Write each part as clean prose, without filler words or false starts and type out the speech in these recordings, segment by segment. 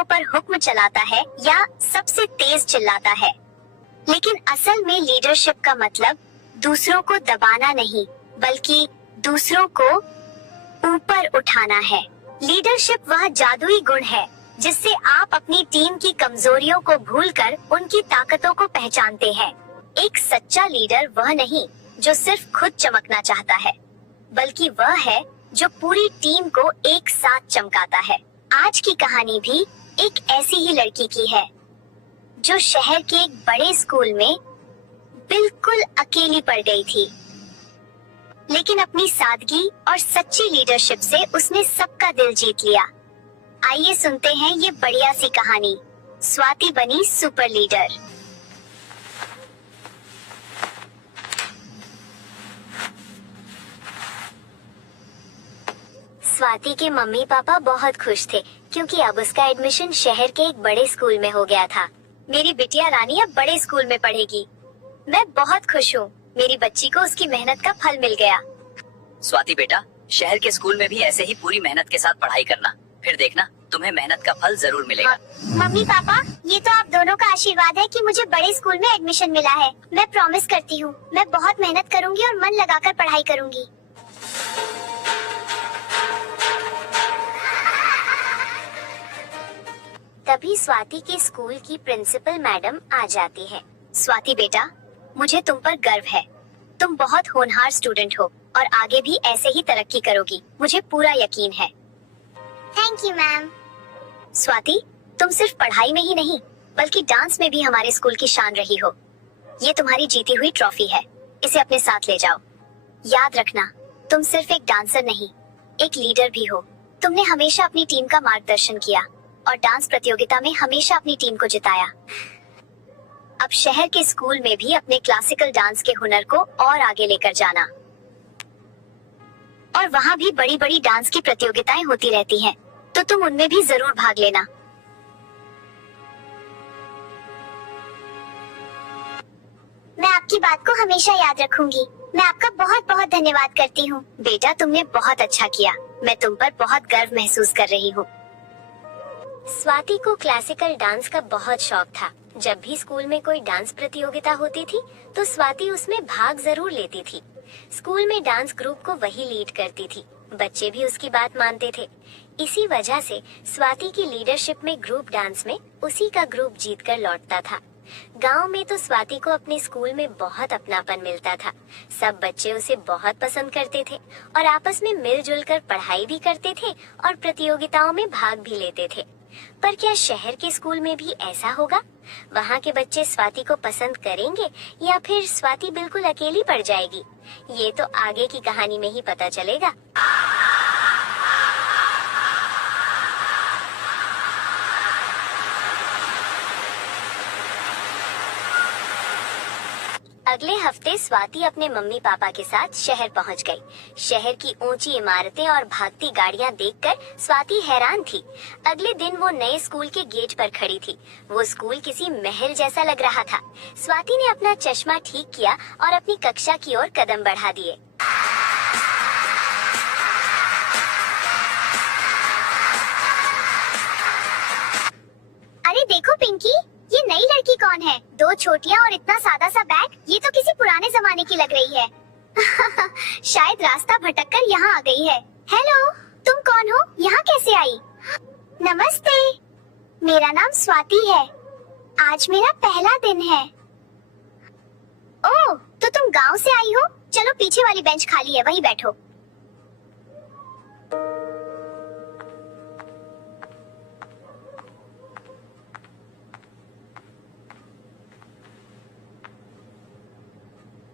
पर हुक्म चलाता है या सबसे तेज चिल्लाता है। लेकिन असल में लीडरशिप का मतलब दूसरों को दबाना नहीं, बल्कि दूसरों को ऊपर उठाना है। लीडरशिप वह जादुई गुण है जिससे आप अपनी टीम की कमजोरियों को भूलकर उनकी ताकतों को पहचानते हैं। एक सच्चा लीडर वह नहीं जो सिर्फ खुद चमकना चाहता है, बल्कि वह है जो पूरी टीम को एक साथ चमकाता है। आज की कहानी भी एक ऐसी ही लड़की की है जो शहर के एक बड़े स्कूल में बिल्कुल अकेली पड़ गई थी, लेकिन अपनी सादगी और सच्ची लीडरशिप से उसने सबका दिल जीत लिया। आइए सुनते हैं ये बढ़िया सी कहानी, स्वाति बनी सुपर लीडर। स्वाति के मम्मी पापा बहुत खुश थे क्योंकि अब उसका एडमिशन शहर के एक बड़े स्कूल में हो गया था। मेरी बिटिया रानी अब बड़े स्कूल में पढ़ेगी। मैं बहुत खुश हूँ, मेरी बच्ची को उसकी मेहनत का फल मिल गया। स्वाति बेटा, शहर के स्कूल में भी ऐसे ही पूरी मेहनत के साथ पढ़ाई करना, फिर देखना तुम्हें मेहनत का फल जरूर मिलेगा। मम्मी पापा, ये तो आप दोनों का आशीर्वाद है कि मुझे बड़े स्कूल में एडमिशन मिला है। मैं प्रॉमिस करती हूँ, मैं बहुत मेहनत करूँगी और मन लगाकर पढ़ाई करूँगी। तभी स्वाति के स्कूल की प्रिंसिपल मैडम आ जाती है। स्वाति बेटा, मुझे तुम पर गर्व है। तुम बहुत होनहार स्टूडेंट हो और आगे भी ऐसे ही तरक्की करोगी, मुझे पूरा यकीन है। Thank you ma'am. स्वाति, तुम सिर्फ पढ़ाई में ही नहीं बल्कि डांस में भी हमारे स्कूल की शान रही हो। ये तुम्हारी जीती हुई ट्रॉफी है, इसे अपने साथ ले जाओ। याद रखना, तुम सिर्फ एक डांसर नहीं, एक लीडर भी हो। तुमने हमेशा अपनी टीम का मार्गदर्शन किया और डांस प्रतियोगिता में हमेशा अपनी टीम को जिताया। अब शहर के स्कूल में भी अपने क्लासिकल डांस के हुनर को और आगे लेकर जाना। और वहाँ भी बड़ी बड़ी डांस की प्रतियोगिताएं होती रहती हैं, तो तुम उनमें भी जरूर भाग लेना। मैं आपकी बात को हमेशा याद रखूंगी। मैं आपका बहुत बहुत धन्यवाद करती हूँ। बेटा, तुमने बहुत अच्छा किया। मैं तुम पर बहुत गर्व महसूस कर रही हूँ। स्वाति को क्लासिकल डांस का बहुत शौक था। जब भी स्कूल में कोई डांस प्रतियोगिता होती थी तो स्वाति उसमें भाग जरूर लेती थी। स्कूल में डांस ग्रुप को वही लीड करती थी। बच्चे भी उसकी बात मानते थे। इसी वजह से स्वाति की लीडरशिप में ग्रुप डांस में उसी का ग्रुप जीत कर लौटता था। गांव में तो स्वाति को अपने स्कूल में बहुत अपनापन मिलता था। सब बच्चे उसे बहुत पसंद करते थे और आपस में मिलजुल कर पढ़ाई भी करते थे और प्रतियोगिताओं में भाग भी लेते थे। पर क्या शहर के स्कूल में भी ऐसा होगा? वहाँ के बच्चे स्वाति को पसंद करेंगे या फिर स्वाति बिल्कुल अकेली पड़ जाएगी? ये तो आगे की कहानी में ही पता चलेगा। अगले हफ्ते स्वाति अपने मम्मी पापा के साथ शहर पहुंच गई। शहर की ऊंची इमारतें और भागती गाड़ियां देखकर स्वाति हैरान थी। अगले दिन वो नए स्कूल के गेट पर खड़ी थी। वो स्कूल किसी महल जैसा लग रहा था। स्वाति ने अपना चश्मा ठीक किया और अपनी कक्षा की ओर कदम बढ़ा दिए। अरे देखो पिंकी, ये नई लड़की कौन है? दो छोटियां और इतना सादा सा बैग, ये तो किसी पुराने जमाने की लग रही है। शायद रास्ता भटककर यहाँ आ गई है। हेलो, तुम कौन हो? यहाँ कैसे आई? नमस्ते, मेरा नाम स्वाति है। आज मेरा पहला दिन है। ओह, तो तुम गांव से आई हो? चलो पीछे वाली बेंच खाली है, वहीं बैठो।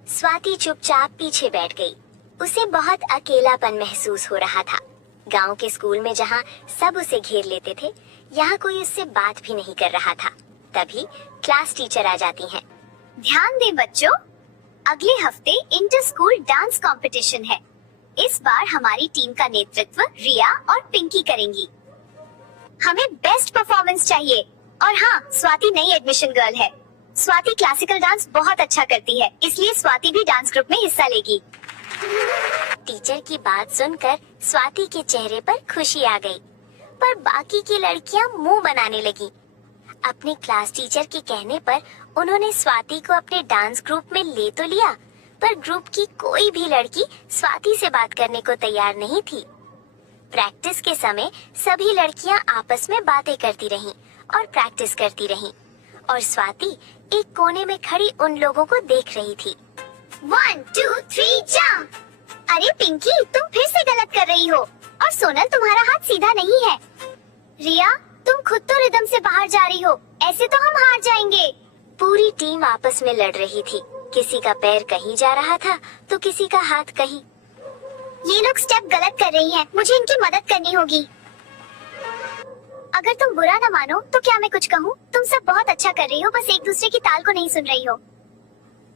स्वाति चुपचाप पीछे बैठ गई। उसे बहुत अकेलापन महसूस हो रहा था। गांव के स्कूल में जहां सब उसे घेर लेते थे, यहाँ कोई उससे बात भी नहीं कर रहा था। तभी क्लास टीचर आ जाती हैं। ध्यान दें बच्चों, अगले हफ्ते इंटर स्कूल डांस कंपटीशन है। इस बार हमारी टीम का नेतृत्व रिया और पिंकी करेंगी। हमें बेस्ट परफॉर्मेंस चाहिए। और हाँ, स्वाति नई एडमिशन गर्ल है। स्वाति क्लासिकल डांस बहुत अच्छा करती है, इसलिए स्वाति भी डांस ग्रुप में हिस्सा लेगी। टीचर की बात सुनकर स्वाति के चेहरे पर खुशी आ गई। पर बाकी की लड़कियां मुंह बनाने लगी। अपने क्लास टीचर के कहने पर उन्होंने स्वाति को अपने डांस ग्रुप में ले तो लिया, पर ग्रुप की कोई भी लड़की स्वाति से बात करने को तैयार नहीं थी। प्रैक्टिस के समय सभी लड़कियां आपस में बातें करती रहीं और प्रैक्टिस करती रहीं, और स्वाति एक कोने में खड़ी उन लोगों को देख रही थी। 1, 2, 3 जंप। अरे पिंकी, तुम फिर से गलत कर रही हो, और सोनल तुम्हारा हाथ सीधा नहीं है। रिया, तुम खुद तो रिदम से बाहर जा रही हो, ऐसे तो हम हार जाएंगे। पूरी टीम आपस में लड़ रही थी। किसी का पैर कहीं जा रहा था तो किसी का हाथ कहीं। ये लोग स्टेप गलत कर रही हैं, मुझे इनकी मदद करनी होगी। अगर तुम बुरा न मानो तो क्या मैं कुछ कहूँ? तुम सब बहुत अच्छा कर रही हो, बस एक दूसरे की ताल को नहीं सुन रही हो।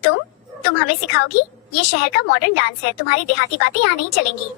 तुम हमें सिखाओगी? ये शहर का मॉडर्न डांस है, तुम्हारी देहाती बातें यहाँ नहीं चलेंगी।